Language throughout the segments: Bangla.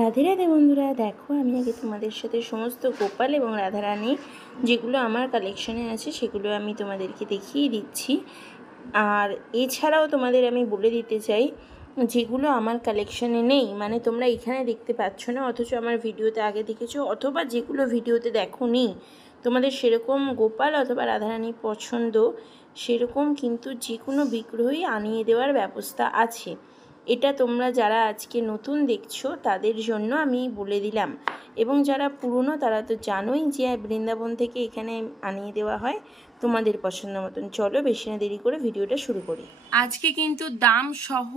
রাধে রাধে বন্ধুরা, দেখো আমি আগে তোমাদের সাথে সমস্ত গোপাল এবং রাধারানী যেগুলো আমার কালেকশানে আছে সেগুলো আমি তোমাদেরকে দেখিয়ে দিচ্ছি। আর এছাড়াও তোমাদের আমি বলে দিতে চাই যেগুলো আমার কালেকশানে নেই, মানে তোমরা এখানে দেখতে পাচ্ছ না অথচ আমার ভিডিওতে আগে দেখেছো, অথবা যেগুলো ভিডিওতে দেখোনি তোমাদের সেরকম গোপাল অথবা রাধারানী পছন্দ, সেরকম কিন্তু যে কোনো বিগ্রহই আনিয়ে দেওয়ার ব্যবস্থা আছে। এটা তোমরা যারা আজকে নতুন দেখছো তাদের জন্য আমি বলে দিলাম, এবং যারা পুরনো তারা তো জানোই যে বৃন্দাবন থেকে এখানে আনিয়ে দেওয়া হয় তোমাদের পছন্দ মতন। চলো বেশি না দেরি করে ভিডিওটা শুরু করি। আজকে কিন্তু দাম সহ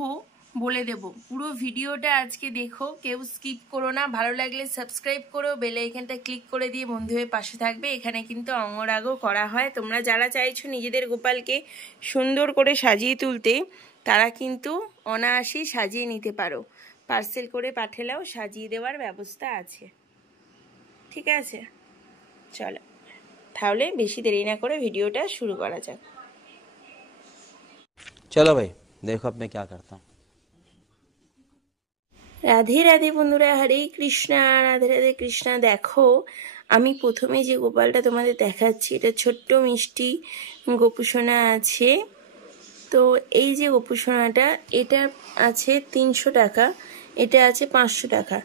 বলে দেব, পুরো ভিডিওটা আজকে দেখো, কেউ স্কিপ করো না। ভালো লাগলে সাবস্ক্রাইব করো, বেল আইকনটা ক্লিক করে দিয়ে বন্ধু হয়ে পাশে থাকবে। এখানে কিন্তু অঙ্গরাগও করা হয়। তোমরা যারা চাইছো নিজেদের গোপালকে সুন্দর করে সাজিয়ে তুলতে তারা কিন্তু অনায়াসেই সাজিয়ে নিতে পারো, পার্সেল করে পাঠালেও সাজিয়ে দেওয়ার ব্যবস্থা আছে। ঠিক আছে, চলো তাহলে বেশি দেরি না করে ভিডিওটা শুরু করা যাক। চলো ভাই দেখো अब मैं क्या करता हूँ। রাধে রাধে বন্ধুরা, হরে কৃষ্ণা, রাধে রাধে কৃষ্ণা। দেখো আমি প্রথমে যে গোপালটা তোমাদের দেখাচ্ছি এটা ছোট্ট মিষ্টি গোপুসোনা আছে। তো এই যে গোপুসোনাটা এটা আছে 300 টাকা, এটা আছে 500 টাকা।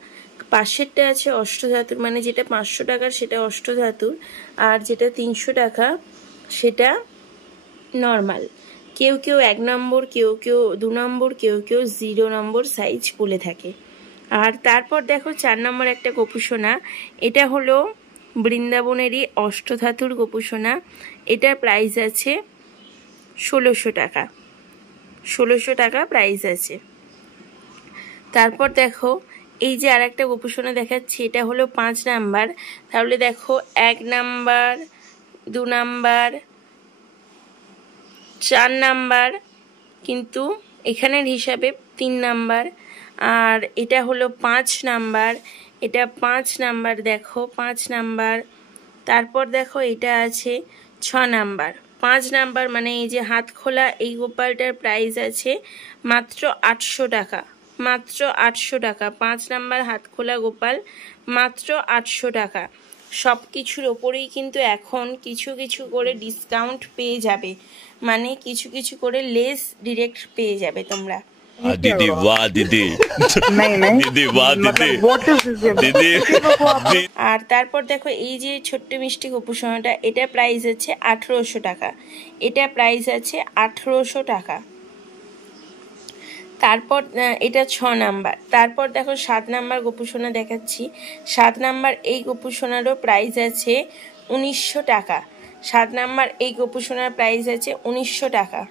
পাশেরটা আছে অষ্টধাতুর, মানে যেটা 500 টাকার সেটা অষ্টধাতুর, আর যেটা 300 টাকা সেটা নর্মাল। কেউ কেউ 1 নম্বর, কেউ কেউ 2 নম্বর, কেউ কেউ 0 নম্বর সাইজ বলে থাকে। আর তারপর দেখো 4 নম্বর একটা গোপুসোনা, এটা হলো বৃন্দাবনেরই অষ্টধাতুর গোপুসোনা। এটার প্রাইস আছে 1600 টাকা, 1600 টাকা প্রাইস আছে। তারপর দেখো এই যে আর একটা গোপুসোনা দেখাচ্ছি, এটা হলো 5 নাম্বার। তাহলে দেখো 1 নাম্বার, 2 নাম্বার, 4 নাম্বার, কিন্তু এখানের হিসাবে 3 নাম্বার। আর এটা হলো 5 নাম্বার, এটা 5 নাম্বার, দেখো 5 নাম্বার। তারপর দেখো এটা আছে 6 নাম্বার। 5 নাম্বার মানে এই যে হাত খোলা এই গোপালটার প্রাইস আছে মাত্র 800 টাকা, মাত্র 800 টাকা। 5 নাম্বার হাত খোলা গোপাল মাত্র 800 টাকা। সব কিছুর ওপরেই কিন্তু এখন কিছু কিছু করে ডিসকাউন্ট পেয়ে যাবে, মানে কিছু কিছু করে লেস ডিরেক্ট পেয়ে যাবে তোমরা। दीदी वाह दीदी नहीं नहीं दीदी वाह दीदी दीदी। আর তারপর দেখো এই যে ছোট্ট মিষ্টি গোপুসোনাটা, এটা প্রাইস আছে 1800 টাকা, এটা প্রাইস আছে 1800 টাকা। তারপর এটা 6 নাম্বার। তারপর দেখো 7 নাম্বার গোপুসোনা দেখাচ্ছি। 7 নাম্বার এই গোপুসোনারও প্রাইস আছে 1900 টাকা। 7 নাম্বার এই গোপুসোনার প্রাইস আছে 1900 টাকা।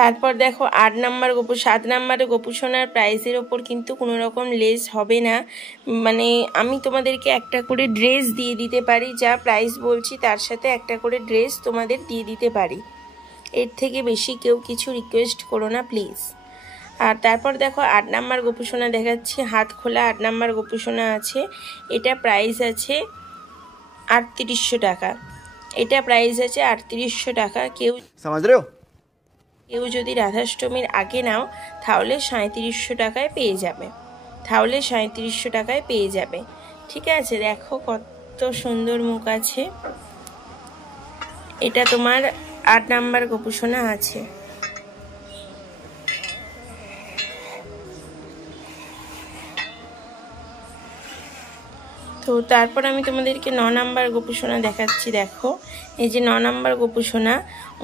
তারপর দেখো 8 নাম্বার 7 নাম্বারের গোপুসোনার প্রাইসের ওপর কিন্তু কোনো রকম লেস হবে না, মানে আমি তোমাদেরকে একটা করে ড্রেস দিয়ে দিতে পারি, যা প্রাইস বলছি তার সাথে একটা করে ড্রেস তোমাদের দিয়ে দিতে পারি। এর থেকে বেশি কেউ কিছু রিকোয়েস্ট করো না প্লিজ। আর তারপর দেখো 8 নাম্বার গোপুসোনা দেখাচ্ছি, হাত খোলা 8 নাম্বার গোপুসোনা আছে। এটা প্রাইস আছে 3800 টাকা, এটা প্রাইস আছে 3800 টাকা। কেউ যদি রাধাষ্টমীর আগে নাও তাহলে 3700 টাকায় পেয়ে যাবে, তাহলে 3700 টাকায় পেয়ে যাবে। ঠিক আছে, দেখো কত সুন্দর মুখ আছে। এটা তোমার 8 নাম্বার গোপুসোনা আছে। তো তারপর আমি তোমাদেরকে 9 নাম্বার গোপুসোনা দেখাচ্ছি। দেখো এই যে 9 নাম্বার গোপুসোনা,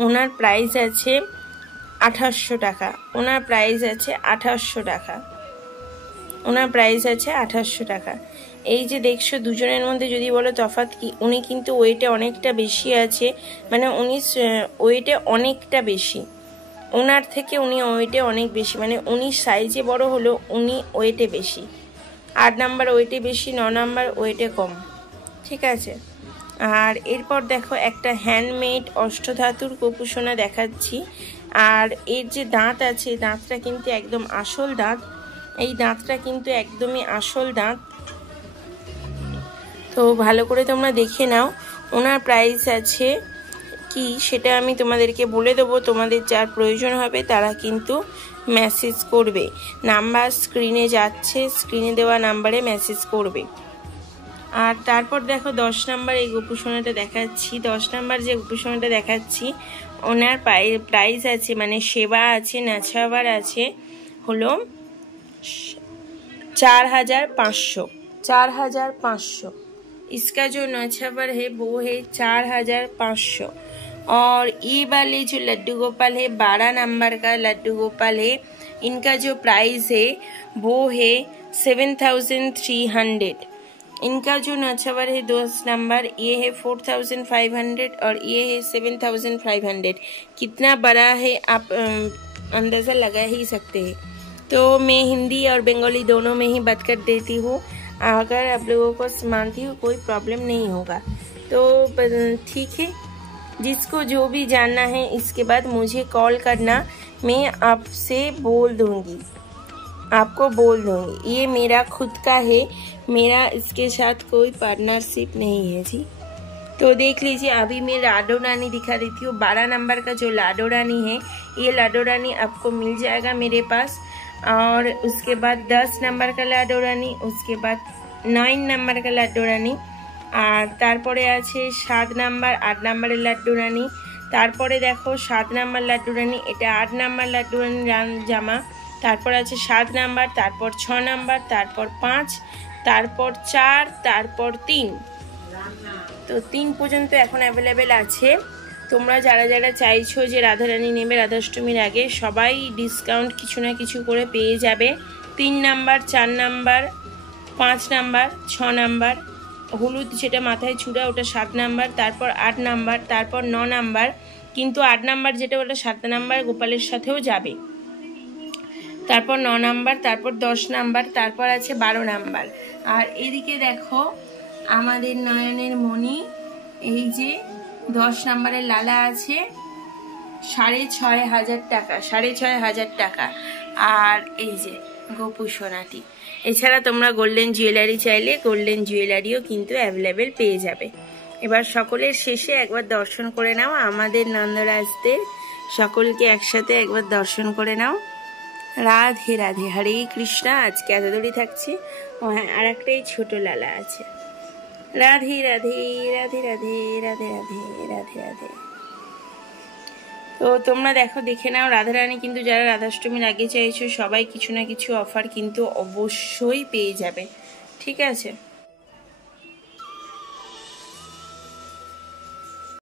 ওনার প্রাইস আছে 2800 টাকা, ওনার প্রাইস আছে 2800 টাকা, ওনার প্রাইস আছে 2800 টাকা। এই যে দেখছো দুজনের মধ্যে যদি বলো তফাৎ কি, উনি কিন্তু ওয়েটে অনেকটা বেশি আছে, মানে উনি ওয়েটে অনেকটা বেশি, ওনার থেকে উনি ওয়েটে অনেক বেশি, মানে উনি সাইজে বড় হলো উনি ওয়েটে বেশি। 8 নাম্বার ওয়েটে বেশি, 9 নাম্বার ওয়েটে কম। ঠিক আছে। আর এরপর দেখো একটা হ্যান্ডমেড অষ্টধাতুর গোপুসোনা দেখাচ্ছি। আর এর যে দাঁত আছে দাঁতটা কিন্তু একদম আসল দাঁত, এই দাঁতটা কিন্তু একদমই আসল দাঁত। তো ভালো করে তোমরা দেখে নাও। ওনার প্রাইস আছে কি সেটা আমি তোমাদেরকে বলে দেবো, তোমাদের যার প্রয়োজন হবে তারা কিন্তু মেসেজ করবে। নাম্বার স্ক্রিনে যাচ্ছে, স্ক্রিনে দেওয়া নাম্বারে মেসেজ করবে। আর তারপর দেখো 10 নাম্বার এই গোপুসোনাটা দেখাচ্ছি। 10 নাম্বার যে গোপুসোনাটা দেখাচ্ছি ওনার প্রাইস আছে, মানে সেবা আছে, নাছাবার আছে হলো 4500। 4500 इसका जो नाछावर है वो है 4500। और ये वाले जो लड्डू गोपाल है 12 नंबर का लड्डू गोपाल है, इनका जो प्राइस है वो है 7300। इनका जो नाछावर है 10 नंबर ये है 4500 और ये है 7500। कितना बड़ा है आप अंदाज़ा लगा ही सकते हैं। तो मैं हिंदी और बंगाली दोनों में ही बात कर देती हूँ, अगर आप लोगों को मानती हूँ कोई प्रॉब्लम नहीं होगा। तो ठीक है, जिसको जो भी जानना है इसके बाद मुझे कॉल करना, मैं आपसे बोल दूँगी, आपको बोल दूँगी। ये मेरा खुद का है, मेरा इसके साथ कोई पार्टनरशिप नहीं है जी। तो देख लीजिए, अभी मैं लाडो रानी दिखा देती हूँ। 12 नंबर का जो लाडो रानी है, ये लाडो रानी आपको मिल जाएगा मेरे पास। और उसके बाद 10 नंबर का लाडो रानी, उसके बाद 9 नंबर का लाडो रानी, और तारपरे आछे 7 नंबर 8 नंबरेर लाडो रानी। तारपरे देखो 7 नंबर लाडो रानी, এটা 8 नंबर लाडो रानी জামা। তারপর আছে 7 नंबर, তারপর 6 नंबर, তারপর 5, তারপর 4, তারপর 3। তো 3 পর্যন্ত এখন অ্যাভেলেবেল আছে। তোমরা যারা যারা চাইছো যে রাধারানী নেবে রাধাষ্টমীর আগে, সবাই ডিসকাউন্ট কিছু না কিছু করে পেয়ে যাবে। 3 নাম্বার, 4 নাম্বার, 5 নাম্বার, 6 নাম্বার, হলুদ যেটা মাথায় ছুড়া ওটা 7 নাম্বার, তারপর 8 নাম্বার, তারপর 9 নাম্বার। কিন্তু 8 নাম্বার যেটা ওটা 7 নাম্বার গোপালের সাথেও যাবে। তারপর 9 নাম্বার, তারপর 10 নাম্বার, তারপর আছে 12 নাম্বার। আর এদিকে দেখো আমাদের নয়নের মণি, এই যে 10 নাম্বারের লালা আছে 6500 টাকা, 6500 টাকা। আর এই যে গোপু সোনাটি। এছাড়া তোমরা গোল্ডেন জুয়েলারি চাইলে গোল্ডেন জুয়েলারিও কিন্তু অ্যাভেলেবেল পেয়ে যাবে। এবার সকলের শেষে একবার দর্শন করে নাও আমাদের নন্দরাজদের, সকলকে একসাথে একবার দর্শন করে নাও। রাধে রাধে, হরে কৃষ্ণা। আজকে এত দূরই থাকছি। ও হ্যাঁ, আর একটাই ছোট লালা আছে। রাধে রাধে রাধে রাধে রাধে রাধে রাধে রাধে। তো তোমরা দেখো, দেখে নাও রাধারানী কিন্তু যারা রাধাষ্টমীর আগে চাইছো সবাই কিছু না কিছু অফার কিন্তু অবশ্যই পেয়ে যাবে। ঠিক আছে।